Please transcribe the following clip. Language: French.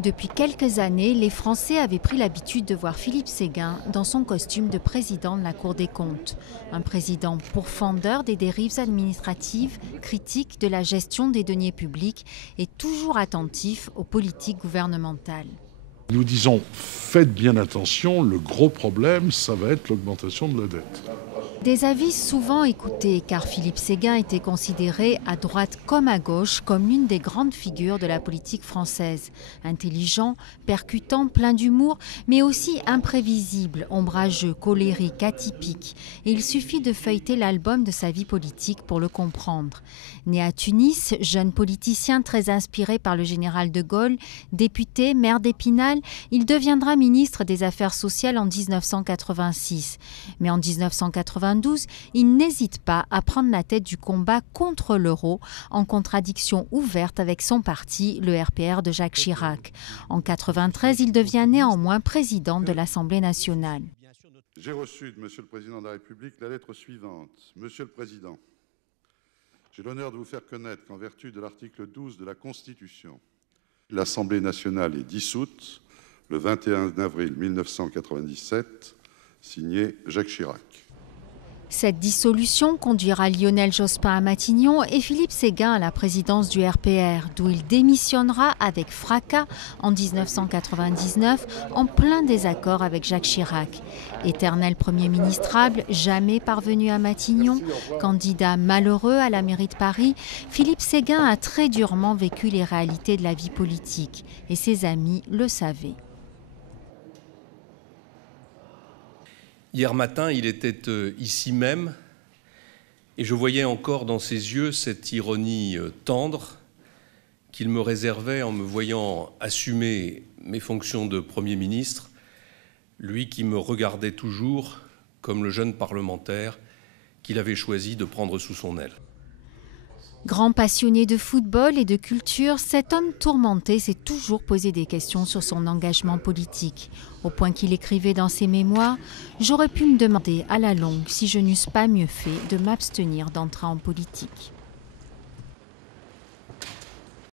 Depuis quelques années, les Français avaient pris l'habitude de voir Philippe Séguin dans son costume de président de la Cour des comptes. Un président pourfendeur des dérives administratives, critique de la gestion des deniers publics et toujours attentif aux politiques gouvernementales. Nous disons, faites bien attention, le gros problème, ça va être l'augmentation de la dette. Des avis souvent écoutés, car Philippe Séguin était considéré à droite comme à gauche comme l'une des grandes figures de la politique française. Intelligent, percutant, plein d'humour, mais aussi imprévisible, ombrageux, colérique, atypique. Et il suffit de feuilleter l'album de sa vie politique pour le comprendre. Né à Tunis, jeune politicien très inspiré par le général de Gaulle, député, maire d'Épinal, il deviendra ministre des Affaires sociales en 1986. Mais en 1992, il n'hésite pas à prendre la tête du combat contre l'euro, en contradiction ouverte avec son parti, le RPR de Jacques Chirac. En 1993, il devient néanmoins président de l'Assemblée nationale. J'ai reçu de Monsieur le Président de la République la lettre suivante. Monsieur le Président, j'ai l'honneur de vous faire connaître qu'en vertu de l'article 12 de la Constitution, l'Assemblée nationale est dissoute le 21 avril 1997, signé Jacques Chirac. Cette dissolution conduira Lionel Jospin à Matignon et Philippe Séguin à la présidence du RPR, d'où il démissionnera avec fracas en 1999, en plein désaccord avec Jacques Chirac. Éternel Premier ministrable, jamais parvenu à Matignon, candidat malheureux à la mairie de Paris, Philippe Séguin a très durement vécu les réalités de la vie politique et ses amis le savaient. Hier matin, il était ici même et je voyais encore dans ses yeux cette ironie tendre qu'il me réservait en me voyant assumer mes fonctions de Premier ministre, lui qui me regardait toujours comme le jeune parlementaire qu'il avait choisi de prendre sous son aile. Grand passionné de football et de culture, cet homme tourmenté s'est toujours posé des questions sur son engagement politique, au point qu'il écrivait dans ses mémoires « J'aurais pu me demander à la longue si je n'eusse pas mieux fait de m'abstenir d'entrer en politique ».